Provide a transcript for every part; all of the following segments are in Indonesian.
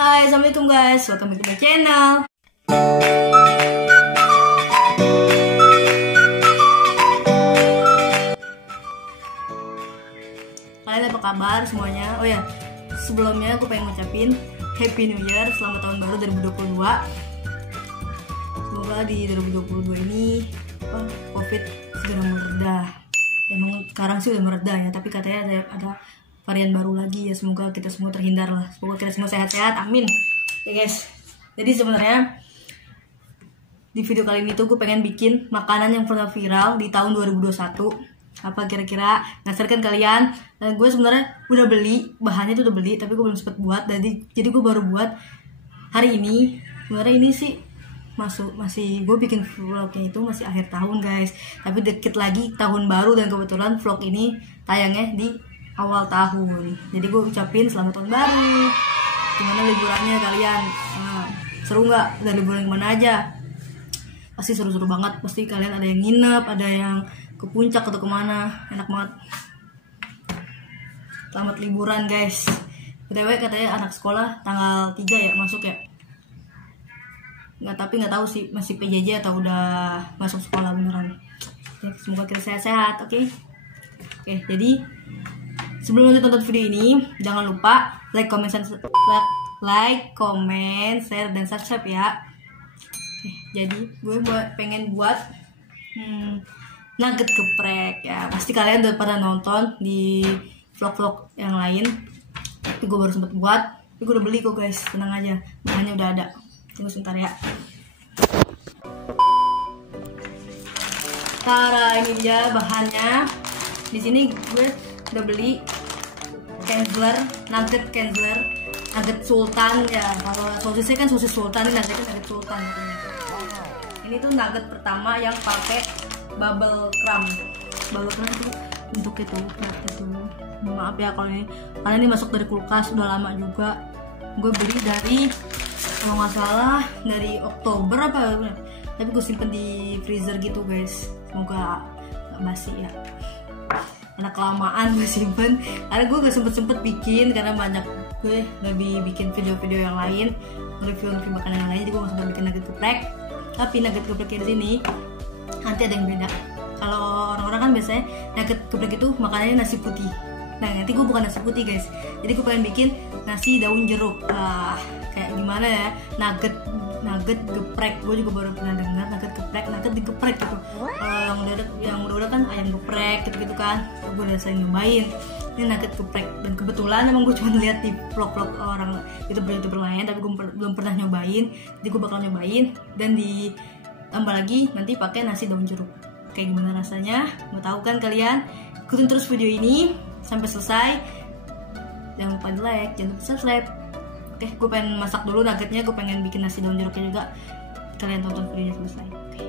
Hai, assalamualaikum guys, welcome back to my channel. Kalian apa kabar semuanya? Oh ya, sebelumnya aku pengen ngucapin Happy New Year, selamat tahun baru 2022. Semoga di 2022 ini COVID segera mereda. Emang sekarang sih udah mereda ya, tapi katanya ada varian baru lagi ya. Semoga kita semua terhindar lah. Semoga kita semua sehat-sehat, amin ya guys. Jadi sebenarnya di video kali ini tuh gue pengen bikin makanan yang pernah viral di tahun 2021. Apa kira-kira? Penasaran kan kalian? Dan gue sebenarnya udah beli bahannya tuh, udah beli, tapi gue belum sempet buat. Jadi gue baru buat hari ini. Sebenarnya ini sih masih gue bikin vlognya itu masih akhir tahun guys, tapi dikit lagi tahun baru, dan kebetulan vlog ini tayangnya di awal tahun. Jadi gue ucapin selamat tahun baru. Gimana liburannya kalian? Seru nggak? Udah liburan kemana aja? Pasti seru-seru banget. Pasti kalian ada yang nginep, ada yang ke puncak atau kemana. Enak banget. Selamat liburan guys. BTW katanya anak sekolah tanggal 3 ya masuk ya. Tapi nggak tahu sih masih PJJ atau udah masuk sekolah beneran. Ya, semoga kita sehat-sehat, oke? Oke, jadi sebelum lanjut tonton video ini, jangan lupa like, comment, share, dan subscribe ya. Oke, jadi gue pengen buat nugget geprek ya. Pasti kalian udah pernah nonton di vlog-vlog yang lain, tapi gue baru sempet buat. Tapi gue udah beli kok guys, tenang aja, bahannya udah ada. Tunggu sebentar ya. Tara, ini dia bahannya. Di sini gue udah beli nugget sultan ya. Kalau sosisnya kan sosis sultan, ini nugget sultan. Ini tuh nugget pertama yang pakai bubble crumb. Bubble crumb itu bentuknya tuh, maaf ya kalau ini, karena ini masuk dari kulkas udah lama juga. Gue beli dari, kalau nggak salah dari Oktober apa, tapi gue simpen di freezer gitu guys. Semoga nggak basi ya, karena kelamaan gue simpen. Karena gue gak sempet bikin, karena banyak gue lebih bikin video-video yang lain, review makanan yang lain. Jadi gue gak sempet bikin nugget geprek. Tapi nugget geprek di sini nanti ada yang beda. Kalau orang-orang kan biasanya nugget geprek itu makanannya nasi putih. Nah nanti gue bukan nasi putih guys, jadi gue pengen bikin nasi daun jeruk. Kayak gimana ya, nugget geprek. Gue juga baru pernah dengar nugget digeprek gitu. Yang udah kan ayam geprek gitu kan. Gue udah sering nyobain ini nugget geprek, dan kebetulan emang gue cuma lihat di vlog orang youtuber lain, tapi gue belum pernah nyobain. Jadi gue bakal nyobain, dan ditambah lagi nanti pakai nasi daun jeruk. Kayak gimana rasanya? Mau tahu kan kalian? Ikutin terus video ini sampai selesai. Jangan lupa di like, jangan lupa subscribe. Oke, gue pengen masak dulu nuggetnya. Gue pengen bikin nasi daun jeruknya juga. Kalian tonton videonya selesai. Oke.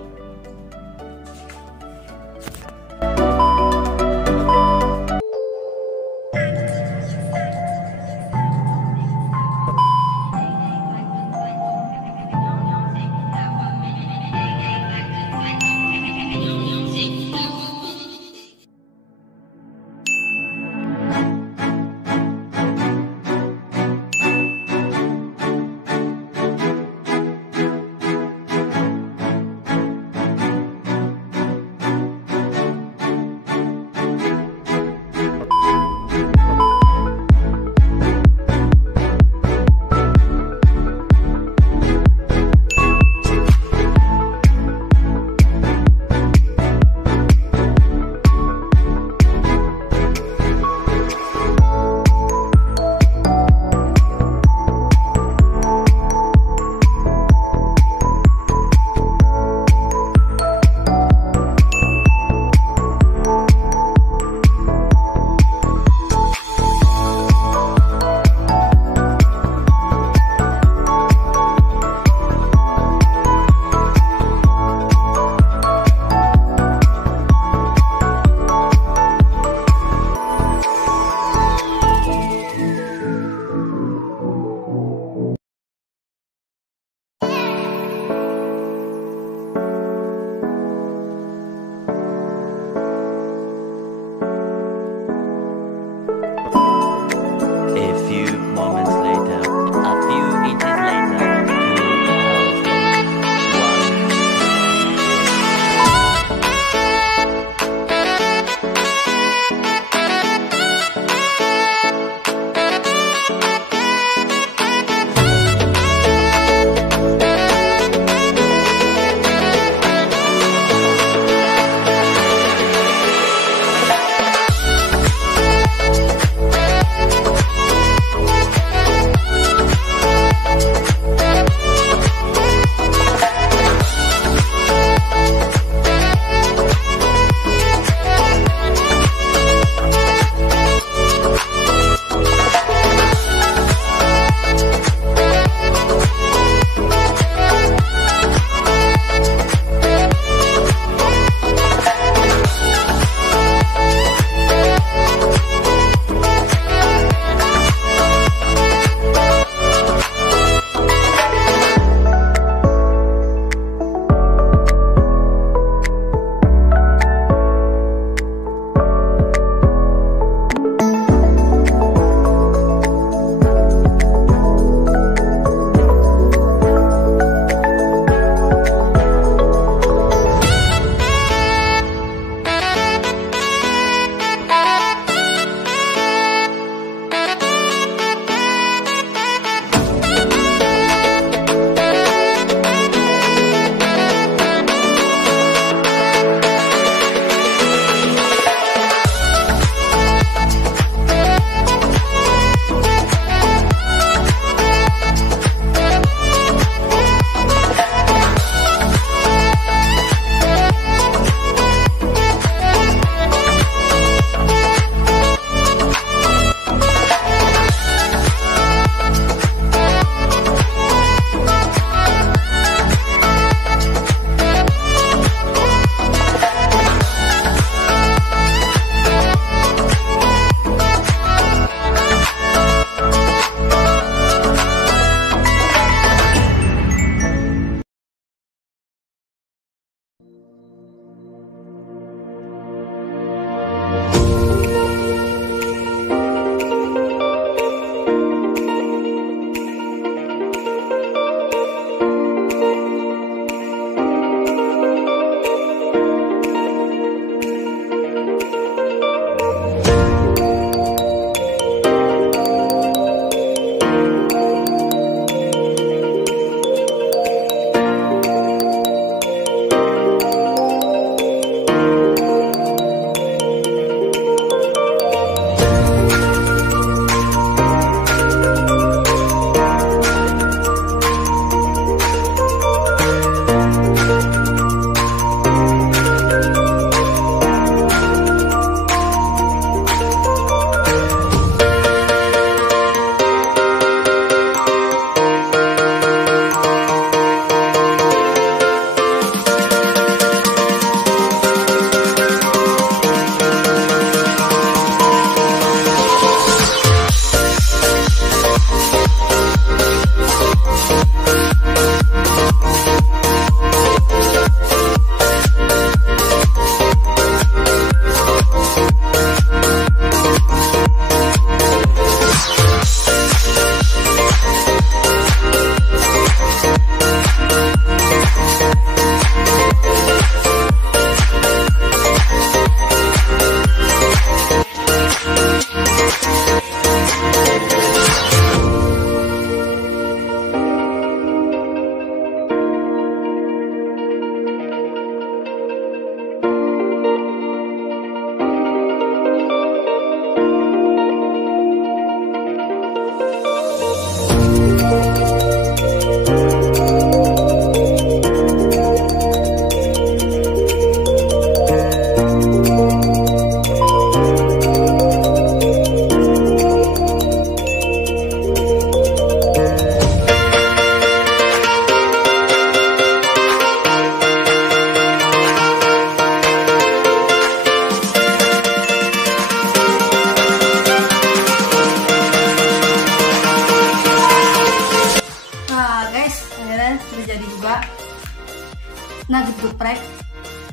nugget geprek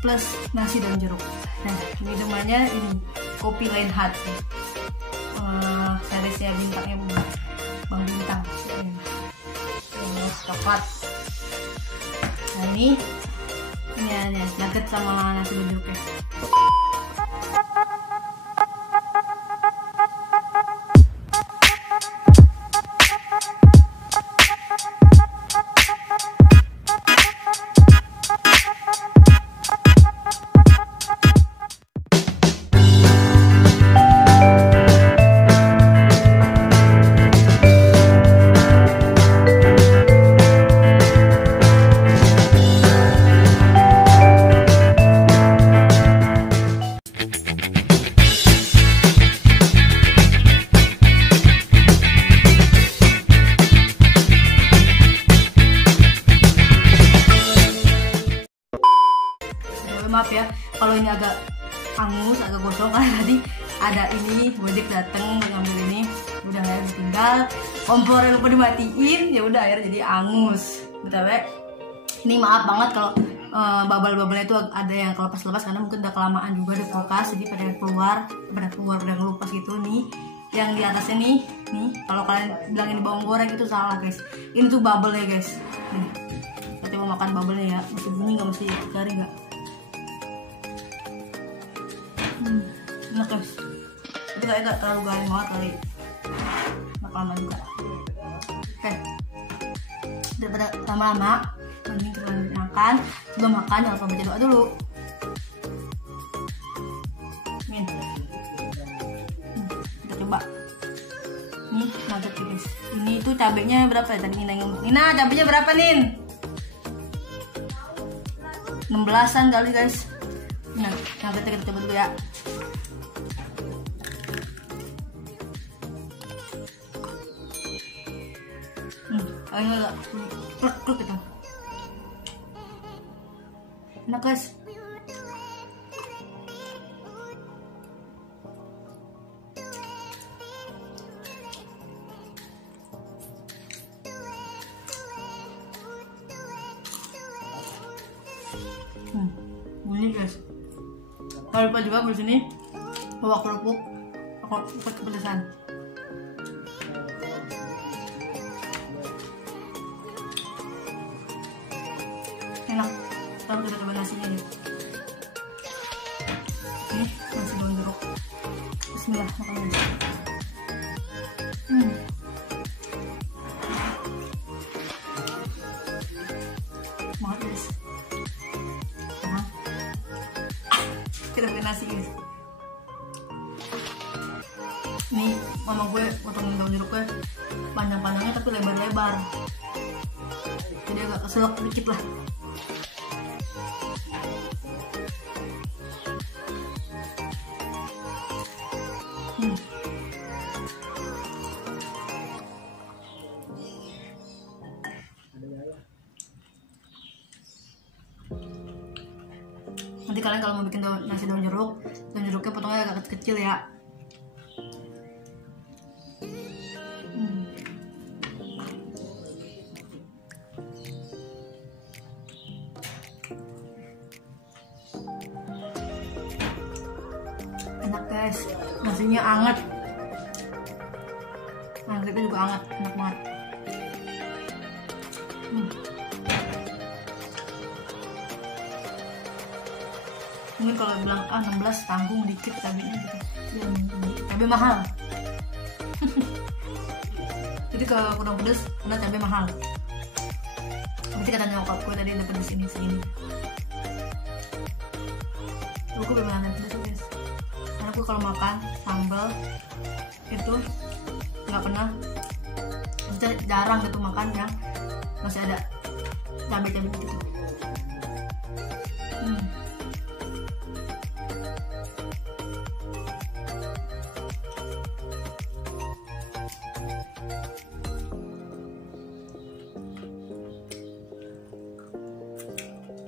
plus nasi daun jeruk. Nah, minumannya ini kopi Lionheart. Seriesnya bintangnya Bang Bintang. Coklat. Nah ini nugget sama nasi daun jeruknya. Maaf ya kalau ini agak hangus, agak gosong karena tadi ada ini Gojek dateng ngambil ini. Udah ya ditinggal, kompornya lupa dimatiin, ya udah akhirnya jadi hangus. Betul ya. Ini maaf banget kalau bubble-bubble itu ada yang kelepas-lepas karena mungkin udah kelamaan juga di kulkas, jadi pada keluar ngelupas gitu nih. Yang di atasnya nih kalau kalian bilang ini bawang goreng itu salah guys. Ini tuh bubble ya guys. Nih. Kita mau makan bubble-nya ya, masih bunyi nggak, mesti garing nggak? Enak guys, tapi kayaknya nggak terlalu garing banget kali, nggak lama juga. Oke, daripada lama-lama, mending kita lanjut makan. Sebelum makan jangan lupa baca doa dulu. Kita coba. Nih nugget guys. Ini tuh cabenya berapa ya tadi Nina ngomong? Nina, cabenya berapa Nin? 16-an kali guys. Nah, nuggetnya kita coba dulu ya. Ini agak kluk gitu. Enak guys. Bunyi guys. Kalau lupa juga di sini bawa kerupuk kepedesan. Enak. Sekarang kita coba nasinya nih. Ini nasi daun jeruk. Bismillah, makan aja. Banget guys. Nah. Kita pakai nasi guys. Nih mama gue potongin daun jeruknya panjang-panjangnya tapi lebar-lebar. Jadi agak keselak dikit lah. Nanti kalian kalau mau bikin nasi daun jeruknya potongnya agak kecil ya. Enak guys, nasinya anget, nuggetnya juga anget, enak banget. Mungkin kalau bilang 16 tanggung dikit cabenya gitu, cabai mahal. Jadi kalau kurang pedas karena cabai mahal. Berarti kata nyokap gue tadi dapat di sini segini. Gue memang pedas guys. Karena gue kalau makan sambal itu nggak pernah, jarang gitu makan yang masih ada cabai-cabai gitu.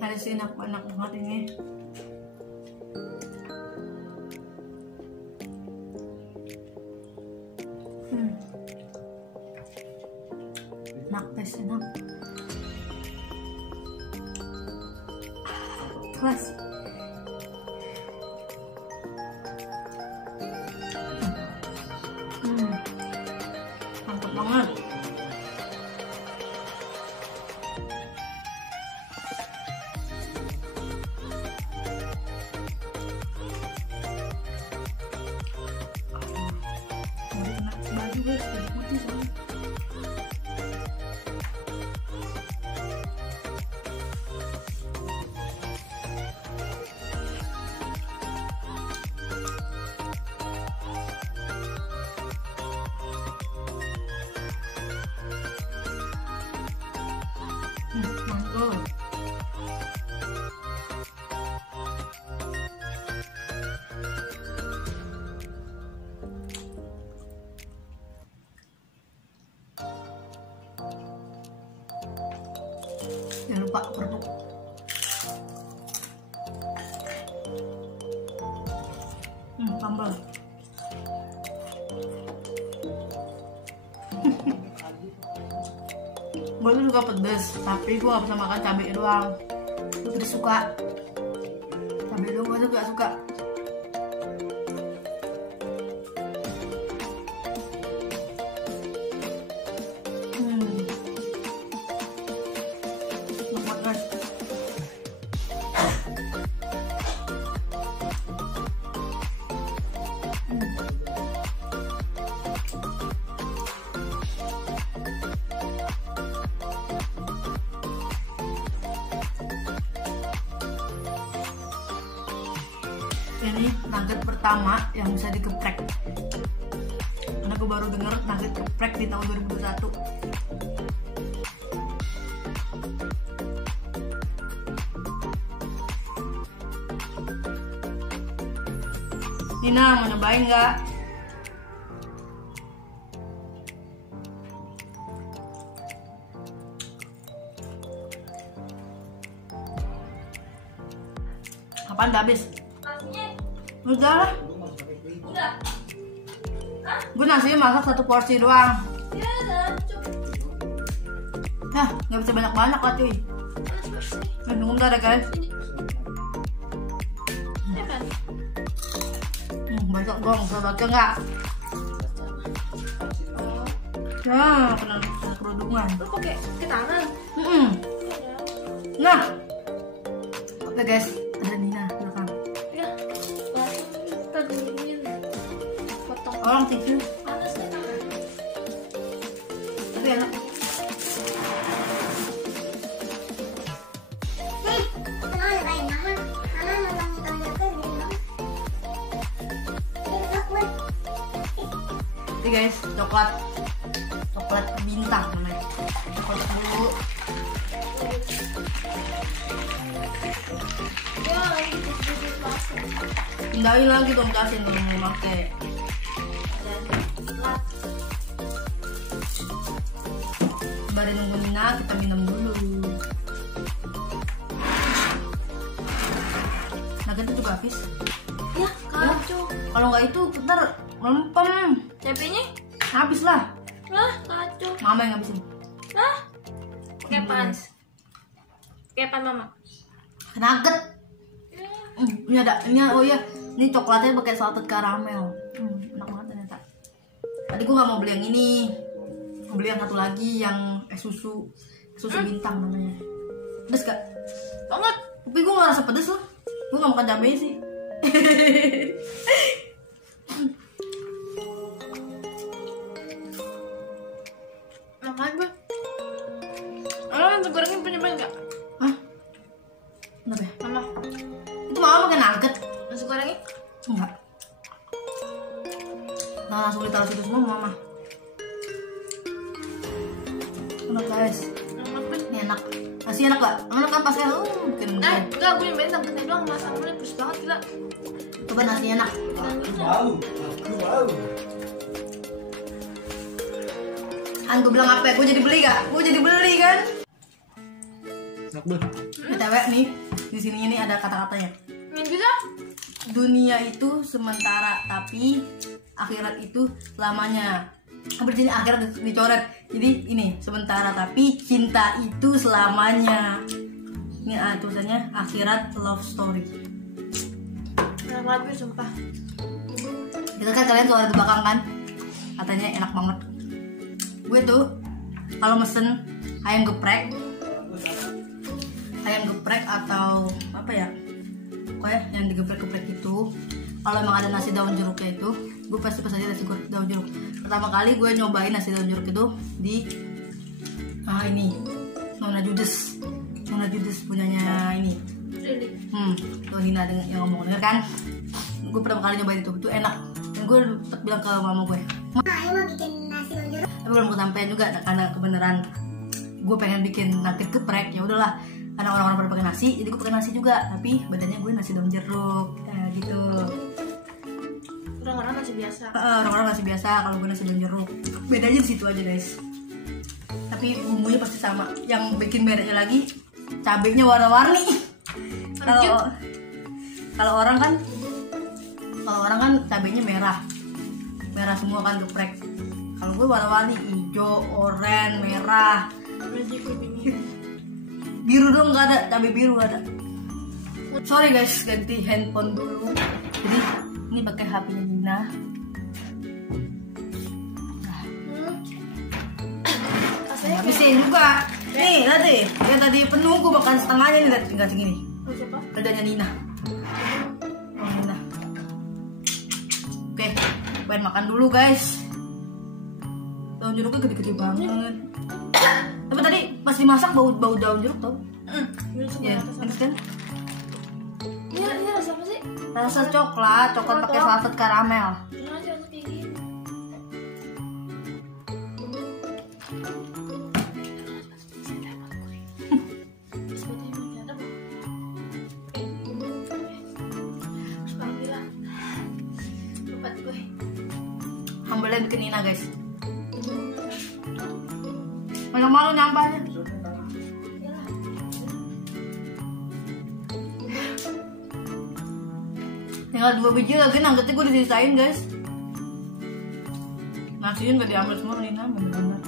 Hari sih enak banget ini. Enak guys, enak. ikhlas. Mantap banget. Udah kena baju guys, jadi putih soalnya. Mantap. Jangan lupa kerupuk. Sambal. Gue tuh suka pedes, tapi gue gak bisa makan cabai doang. Gue pedes suka, cabai doang gue tuh gak suka. Enak banget, guys. Ini nugget pertama yang bisa digeprek. Karena gue baru denger nugget geprek di tahun 2021. Nina, mau nyobain nggak? Apaan udah habis? Udah lah. Udah. Gue nasinya masak satu porsi doang. Ya udah, cukup. Nah, nggak bisa banyak-banyak lah cuy. Tunggu bentar ya guys. Banyak dong, bisa baca nggak? Ya, kena kerudungan. Lu pakai ke tangan. Nah, oke guys, ada Nina belakang. Ya, kita dingin. Potong. Orang TV, Panas ya tangan. tapi enak. Oke guys, coklat bintang namanya. Coklat dulu. Ya, lagi dikit langsung. Pindahin lagi dong, kasih dong mau pakai. Sembari nunggu Nina, kita minum dulu. Nuggetnya juga habis. Ya, kacau. Kalau nggak itu ntar melempem. Cabenya? Habis lah. Lah, kacau. Mama yang ngabisin. Lah, kepan. Kepan mama. Nugget. Ini ada, oh iya, ini coklatnya pakai salted karamel. Enak banget ternyata. Tadi gue nggak mau beli yang ini, mau beli yang satu lagi yang susu bintang namanya. Pedes gak? Banget. Tapi gue nggak rasa pedes loh. Gue nggak makan cabai sih. Makan gue. Nasi gorengnya punya banyak gak? Hah? Kenapa ya? Mama, Itu mama pakai nugget? nasi gorengnya? Enggak. Nah, langsung ditaruh situ semua mama. Enak guys. Enak gue. Ini enak. Masih enak gak? Enak kan pas bikin Enggak, gue nyobain nuggetnya doang. Mas Amulnya pedes banget gila. coba nasi enak. Aku mau. Kan gue bilang apa ya? Gue jadi beli gak? Gue jadi beli kan? Enak banget. BTW nih, di sini ini ada kata-katanya. Ini juga. Dunia itu sementara, tapi akhirat itu selamanya. Hampir jadi akhirat dicoret. Jadi ini sementara, tapi cinta itu selamanya. Ini tulisannya Akhirat Love Story. Enak banget sumpah. Itu kan kalian tuh ada di belakang kan, katanya enak banget. Gue tuh kalau mesen ayam geprek atau apa ya, pokoknya yang digeprek-geprek itu, kalau emang ada nasi daun jeruknya itu, gue pasti pesan aja nasi daun jeruk. Pertama kali gue nyobain nasi daun jeruk itu di ini Nona Judes punyanya ini. Tuh Hina yang ngomong, denger kan? Gue pertama kali nyobain itu enak. Dan gue tetap bilang ke mama gue, ayo mau bikin nasi daun jeruk. Tapi belum kesampean juga karena kebenaran gue pengen bikin nugget geprek. Ya udahlah, karena orang-orang pada pakai nasi, jadi gue pakai nasi juga. Tapi badannya gue nasi daun jeruk, gitu. Orang-orang masih biasa. Orang-orang nasi biasa, kalau gue nasi daun jeruk. Bedanya di situ aja guys. Tapi bumbunya pasti sama. Yang bikin bedanya lagi, cabenya warna-warni. Kalau orang kan cabenya merah semua kan geprek. Kalau gue warna-warni, hijau, oranye, merah, biru dong nggak ada, cabai biru nggak ada. Sorry guys, ganti handphone dulu. Jadi ini pakai HP-nya Nina. Habisin juga. Nih, lihat deh. Yang tadi penuh gue makan setengahnya nih, lihat tinggal segini. Siapa? Kerjanya Nina. Nina. Oke, pengen makan dulu guys. Daun jeruknya gede-gede banget. Tapi tadi pas dimasak bau daun jeruk tau? Ya, enak kan? Ini rasa apa sih? Rasa coklat pakai salted karamel. Ini aja kayak gini. Ambilnya bikin Nina guys. Malu-malu nyampahnya. Tinggal 2 biji lagi, nuggetnya gue disisain guys. Nasinya gak diambil semua Nina, bener-bener.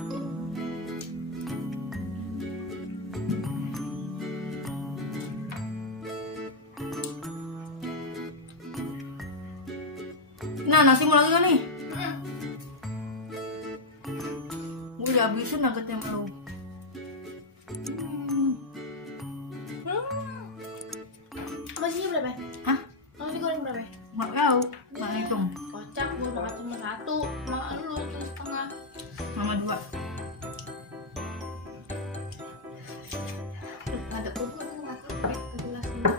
Nah, nasi mau lagi kan nih? Gue udah habisin nuggetnya mau. Masihnya berapa? Hah? Kamu digoreng berapa? Nggak tahu, nggak ngitung. Kocak, gue makan cuma 1. Makan lu 1,5. Mama 2. Ada kurma tuh makan pakai gelas ini.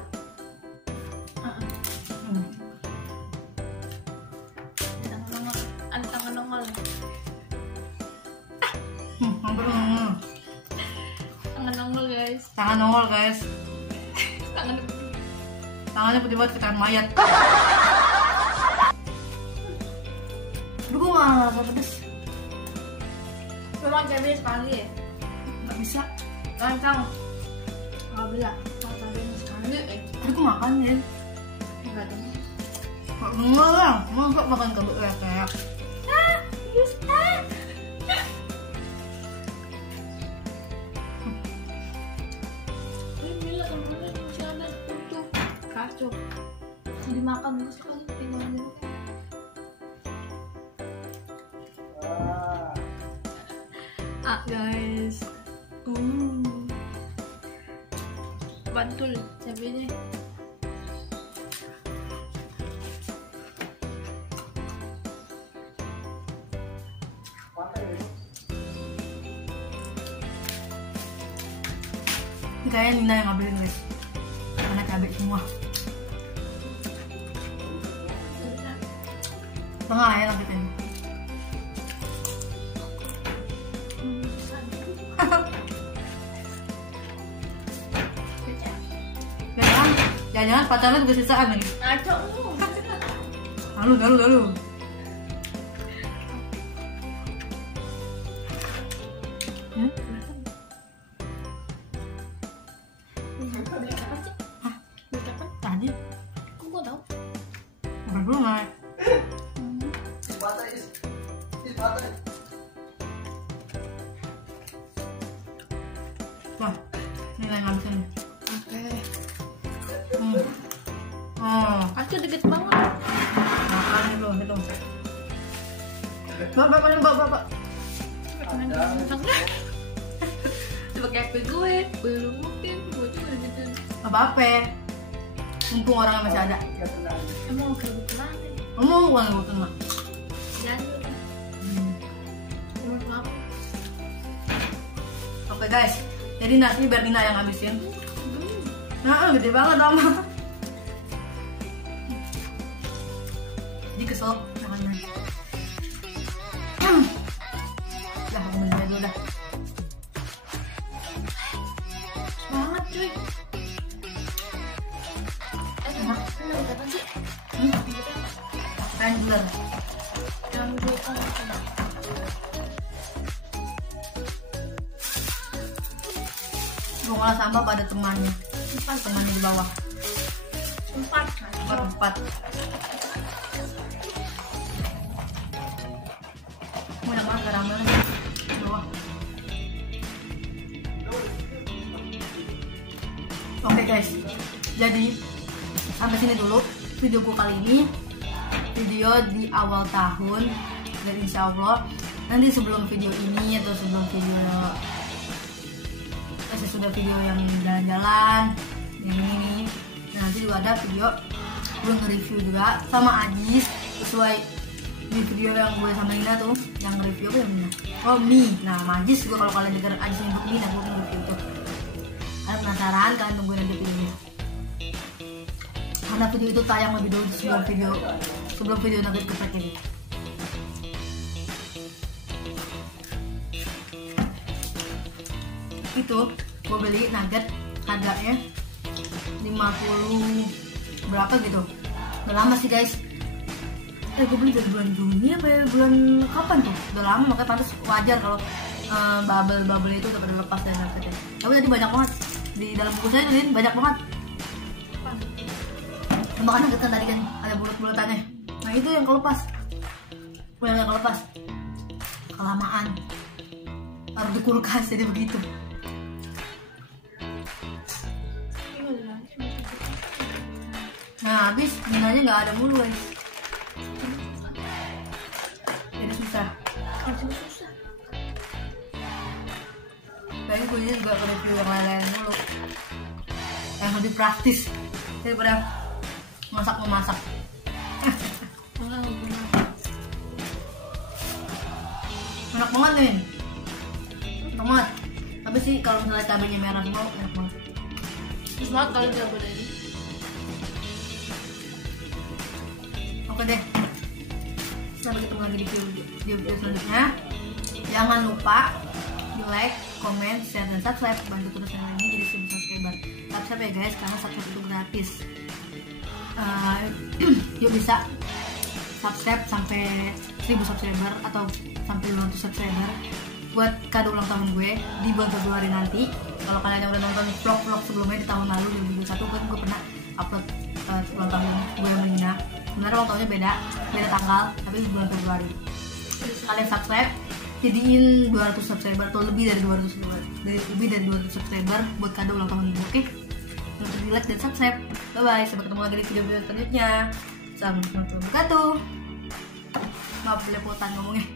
Ada tangan nongol. Hampir Tangan nongol guys. tangan nongol guys. Tangannya putih banget, ke tangan mayat. Aduh, gue gak ngerasa pedes. Memang cabai sekali ya? Gak bisa. Gancang. Gak bisa. Kalau cabai sekali Aduh, gue makan ya. enggak dong. Gak denger lah. Emang gue makan kabel kayak. Ini bila temen-temen masih ada utuh. Kacau. Jadi makan gue sekali tinggal dulu. Guys. Bantul cabenya. Ini kayaknya Nina yang ngambilin guys. Karena cabai semua. Tengah ya gitu. Jangan-jangan pacarnya juga sisaan lagi. Ngaco lu. Lalu. Beli apa sih? Hah? Beli apa? Tadi Kok gue tau? belum naik. Wah, ini yang ngabisin. Aku dikit banget. Makan dulu gitu. Bapak. Coba kayak gue belum mungkin gue juga udah gitu. Apa? Mumpung orangnya masih ada. Emang kebutuhan Ngomong uang butuh mah. jadi umur berapa? Oke guys, jadi nasi biar Dina yang habisin. Nah, gede banget sama. Jadi kesel makannya. Dah, bener dulu dah. Banget cuy. Enak. Ini udah kapan sih? Handler. Yang dulu kan Gue ngolah sampah pada temannya. Temannya di bawah. 4. Enak banget karamelnya di bawah. Oke guys, jadi sampai sini dulu video gue kali ini. Video di awal tahun, dan insya Allah nanti sebelum video ini atau sebelum video sesudah video yang jalan-jalan yang ini, nanti juga ada video gue nge-review juga sama Ajis sesuai di video yang gue sama Nina tuh, yang review apa yang mie. Nah sama Ajis gue, kalau kalian denger Ajis nyebut mie, nah gue nge-review tuh. Kalian penasaran, kalian tungguin aja videonya, karena video itu tayang lebih dulu sebelum video nugget geprek ini. Itu gue beli nugget harganya 50 berapa gitu. Udah lama sih guys. Gue beli dari bulan Juni apa ya, bulan kapan tuh? Udah lama, makanya pantas wajar kalau bubble itu udah pada lepas dari nuggetnya. Tapi tadi banyak banget di dalam buku saya tuh, banyak banget. Makan nugget kan tadi kan ada bulat-bulatannya. Nah itu yang kelepas. Yang kelepas kelamaan, harus di kulkas, jadi begitu. Nah habis minanya nggak ada mulu guys, jadi susah. Jadi gue juga ke review yang lain-lain dulu, yang lebih praktis daripada memasak. Enak banget nih, enak banget. Tapi sih kalau misalnya cabenya merah semua enak banget. terus banget kalau dia boleh ini. Oke deh, sampai ketemu lagi di video selanjutnya. Jangan lupa di like, comment, share, dan subscribe. Bantu terus channel ini jadi 1000 subscriber. Subscribe ya guys, karena subscribe itu gratis. Yuk bisa subscribe sampai 1000 subscriber atau sampai 200 subscriber buat kado ulang tahun gue di bulan Februari nanti. Kalau kalian yang udah nonton vlog sebelumnya di tahun lalu 2021 kan gue pernah upload ulang tahun gue sama Nina. Sebenarnya ulang tahunnya beda tanggal, tapi di bulan Februari. Kalian subscribe, jadiin 200 subscriber atau lebih dari 200 subscriber buat kado ulang tahun gue. Oke? Untuk di like dan subscribe. Bye bye, sampai ketemu lagi di video selanjutnya. Assalamualaikum warahmatullahi wabarakatuh. Maaf belepotan ngomongnya.